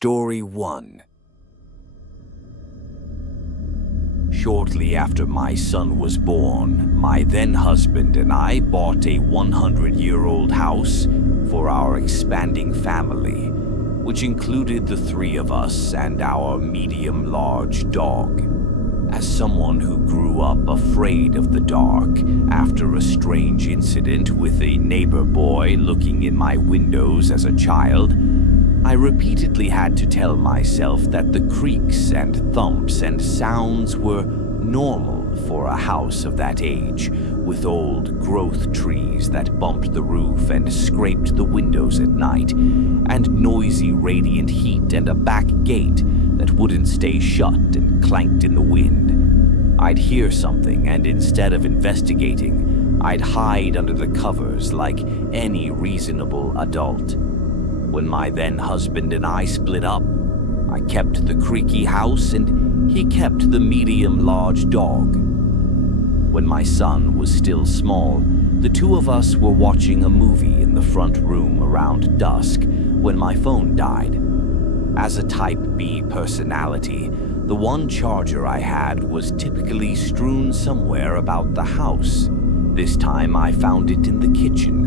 Story 1. Shortly after my son was born, my then-husband and I bought a 100-year-old house for our expanding family, which included the three of us and our medium-large dog. As someone who grew up afraid of the dark after a strange incident with a neighbor boy looking in my windows as a child, I repeatedly had to tell myself that the creaks and thumps and sounds were normal for a house of that age, with old growth trees that bumped the roof and scraped the windows at night, and noisy radiant heat and a back gate that wouldn't stay shut and clanked in the wind. I'd hear something, and instead of investigating, I'd hide under the covers like any reasonable adult. When my then-husband and I split up, I kept the creaky house and he kept the medium-large dog. When my son was still small, the two of us were watching a movie in the front room around dusk when my phone died. As a Type B personality, the one charger I had was typically strewn somewhere about the house. This time I found it in the kitchen,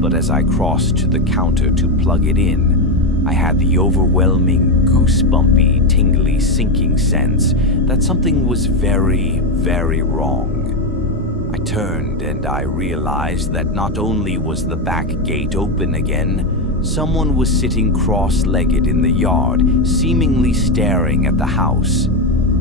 but as I crossed to the counter to plug it in, I had the overwhelming, goosebumpy, tingly, sinking sense that something was very, very wrong. I turned and I realized that not only was the back gate open again, someone was sitting cross-legged in the yard, seemingly staring at the house.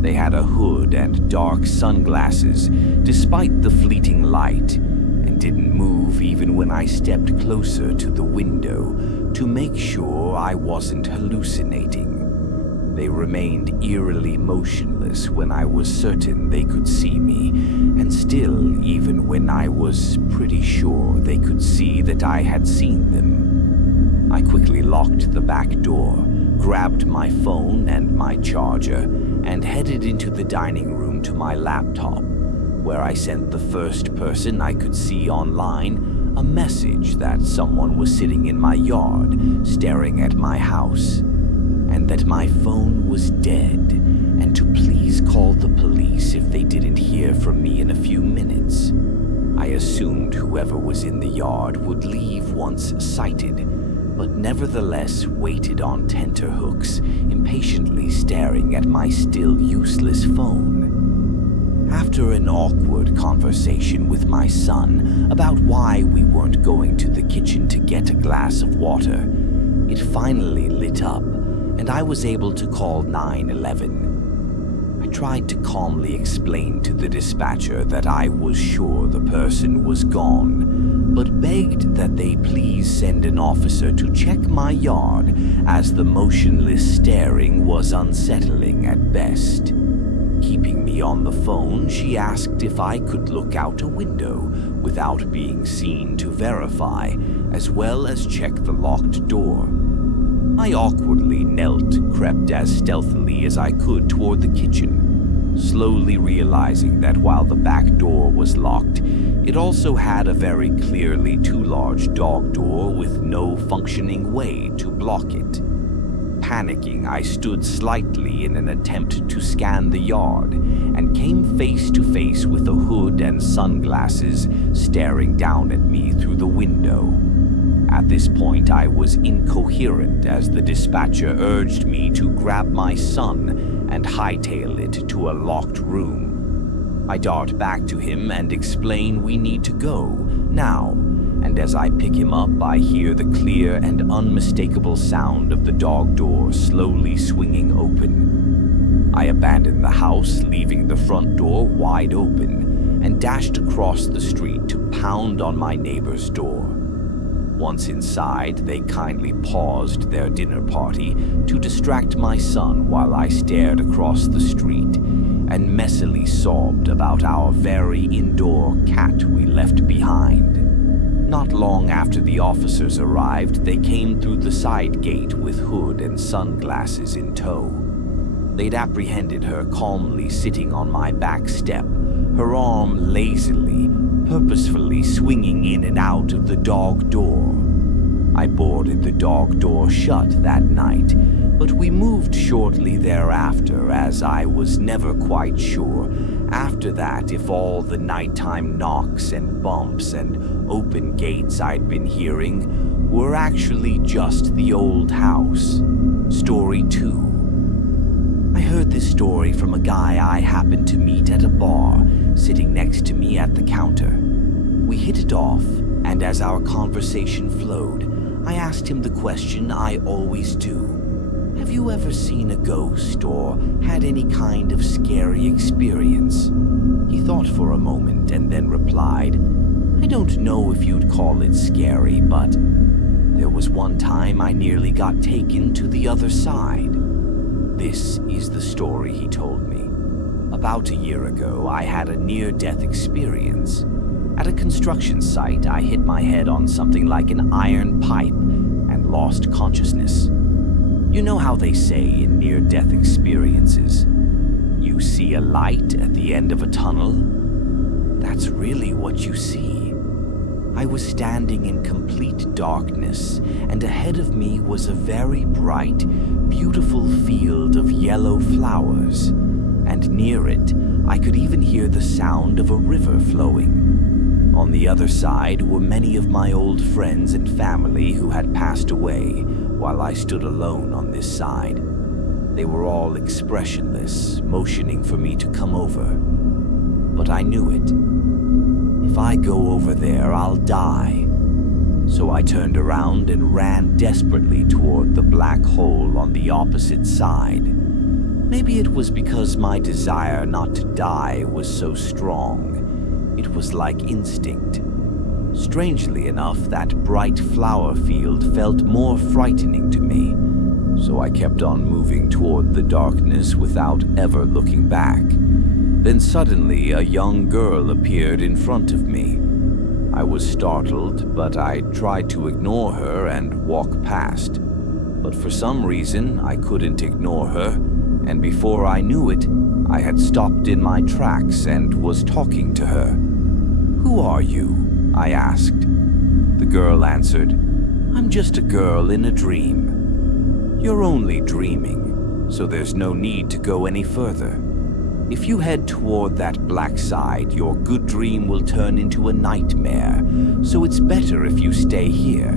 They had a hood and dark sunglasses, despite the fleeting light, and didn't move even when I stepped closer to the window to make sure I wasn't hallucinating. They remained eerily motionless when I was certain they could see me, and still even when I was pretty sure they could see that I had seen them. I quickly locked the back door, grabbed my phone and my charger, and headed into the dining room to my laptop, where I sent the first person I could see online a message that someone was sitting in my yard, staring at my house, and that my phone was dead, and to please call the police if they didn't hear from me in a few minutes. I assumed whoever was in the yard would leave once sighted, but nevertheless waited on tenterhooks, impatiently staring at my still useless phone. After an awkward conversation with my son about why we weren't going to the kitchen to get a glass of water, it finally lit up, and I was able to call 911. I tried to calmly explain to the dispatcher that I was sure the person was gone, but begged that they please send an officer to check my yard, as the motionless staring was unsettling at best. Keeping me on the phone, she asked if I could look out a window without being seen to verify, as well as check the locked door. I awkwardly crept as stealthily as I could toward the kitchen, slowly realizing that while the back door was locked, it also had a very clearly too large dog door with no functioning way to block it. Panicking, I stood slightly in an attempt to scan the yard, and came face to face with a hood and sunglasses staring down at me through the window. At this point, I was incoherent as the dispatcher urged me to grab my son and hightail it to a locked room. I dart back to him and explain we need to go, now, and as I pick him up, I hear the clear and unmistakable sound of the dog door slowly swinging open. I abandoned the house, leaving the front door wide open, and dashed across the street to pound on my neighbor's door. Once inside, they kindly paused their dinner party to distract my son while I stared across the street and messily sobbed about our very indoor cat we left behind. Not long after the officers arrived, they came through the side gate with hood and sunglasses in tow. They'd apprehended her calmly sitting on my back step, her arm lazily, purposefully swinging in and out of the dog door. I boarded the dog door shut that night, but we shortly thereafter, as I was never quite sure after that if all the nighttime knocks and bumps and open gates I'd been hearing were actually just the old house. Story 2. I heard this story from a guy I happened to meet at a bar, sitting next to me at the counter. We hit it off, and as our conversation flowed, I asked him the question I always do. Have you ever seen a ghost or had any kind of scary experience? He thought for a moment and then replied, I don't know if you'd call it scary, but there was one time I nearly got taken to the other side. This is the story he told me. About a year ago, I had a near-death experience. At a construction site, I hit my head on something like an iron pipe and lost consciousness. You know how they say in near-death experiences, you see a light at the end of a tunnel? That's really what you see. I was standing in complete darkness, and ahead of me was a very bright, beautiful field of yellow flowers, and near it, I could even hear the sound of a river flowing. On the other side were many of my old friends and family who had passed away, while I stood alone on this side. They were all expressionless, motioning for me to come over. But I knew it. If I go over there, I'll die. So I turned around and ran desperately toward the black hole on the opposite side. Maybe it was because my desire not to die was so strong. It was like instinct. Strangely enough, that bright flower field felt more frightening to me, so I kept on moving toward the darkness without ever looking back. Then suddenly, a young girl appeared in front of me. I was startled, but I tried to ignore her and walk past. But for some reason, I couldn't ignore her, and before I knew it, I had stopped in my tracks and was talking to her. "Who are you?" I asked. The girl answered, "I'm just a girl in a dream." "You're only dreaming, so there's no need to go any further. If you head toward that black side, your good dream will turn into a nightmare, so it's better if you stay here.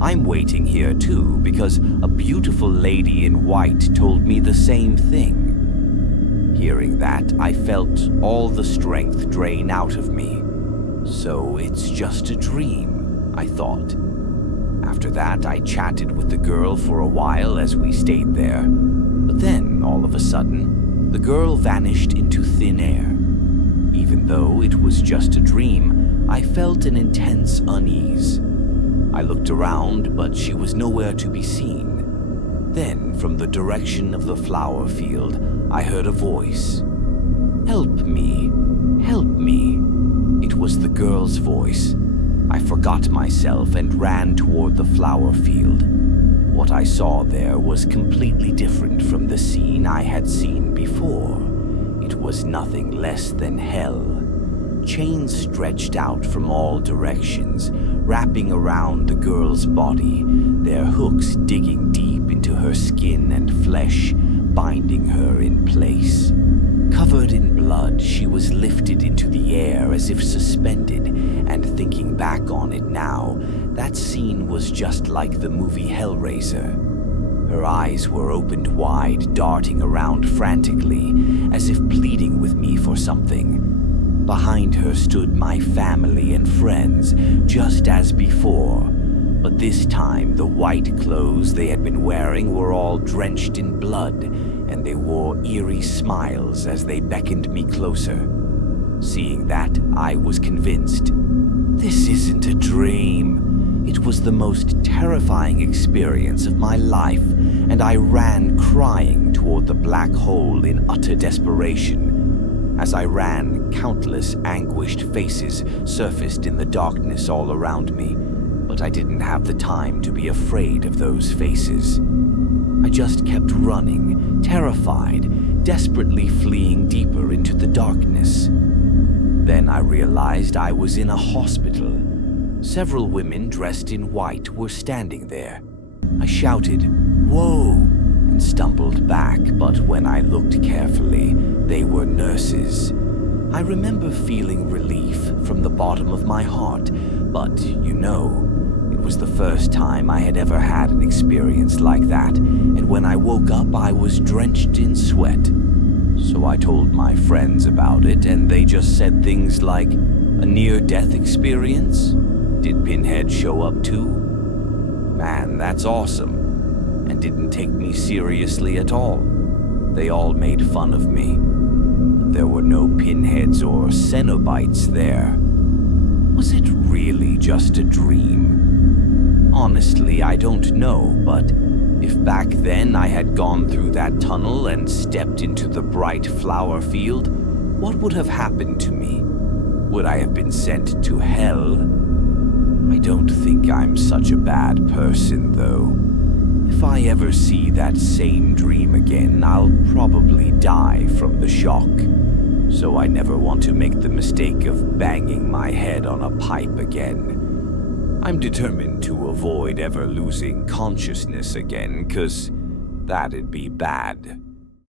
I'm waiting here too, because a beautiful lady in white told me the same thing." Hearing that, I felt all the strength drain out of me. So it's just a dream, I thought. After that, I chatted with the girl for a while as we stayed there. But then, all of a sudden, the girl vanished into thin air. Even though it was just a dream, I felt an intense unease. I looked around, but she was nowhere to be seen. Then, from the direction of the flower field, I heard a voice. "Help me! Help me!" It was the girl's voice. I forgot myself and ran toward the flower field. What I saw there was completely different from the scene I had seen before. It was nothing less than hell. Chains stretched out from all directions, wrapping around the girl's body, their hooks digging deep into her skin and flesh, binding her in place. Covered in blood, she was lifted into the air as if suspended, and thinking back on it now, that scene was just like the movie Hellraiser. Her eyes were opened wide, darting around frantically, as if pleading with me for something. Behind her stood my family and friends, just as before. But this time, the white clothes they had been wearing were all drenched in blood, and they wore eerie smiles as they beckoned me closer. Seeing that, I was convinced. This isn't a dream. It was the most terrifying experience of my life, and I ran crying toward the black hole in utter desperation. As I ran, countless anguished faces surfaced in the darkness all around me, but I didn't have the time to be afraid of those faces. I just kept running, terrified, desperately fleeing deeper into the darkness. Then I realized I was in a hospital. Several women dressed in white were standing there. I shouted, "Whoa, and stumbled back, but when I looked carefully, they were nurses. I remember feeling relief from the bottom of my heart, but it was the first time I had ever had an experience like that, and when I woke up, I was drenched in sweat. So I told my friends about it, and they just said things like, "A near-death experience? Did Pinhead show up too?" Man, that's awesome, and didn't take me seriously at all. They all made fun of me. There were no pinheads or Cenobites there. Was it really just a dream? Honestly, I don't know, but if back then I had gone through that tunnel and stepped into the bright flower field, what would have happened to me? Would I have been sent to hell? I don't think I'm such a bad person, though. If I ever see that same dream again, I'll probably die from the shock. So I never want to make the mistake of banging my head on a pipe again. I'm determined to avoid ever losing consciousness again, 'cause that'd be bad.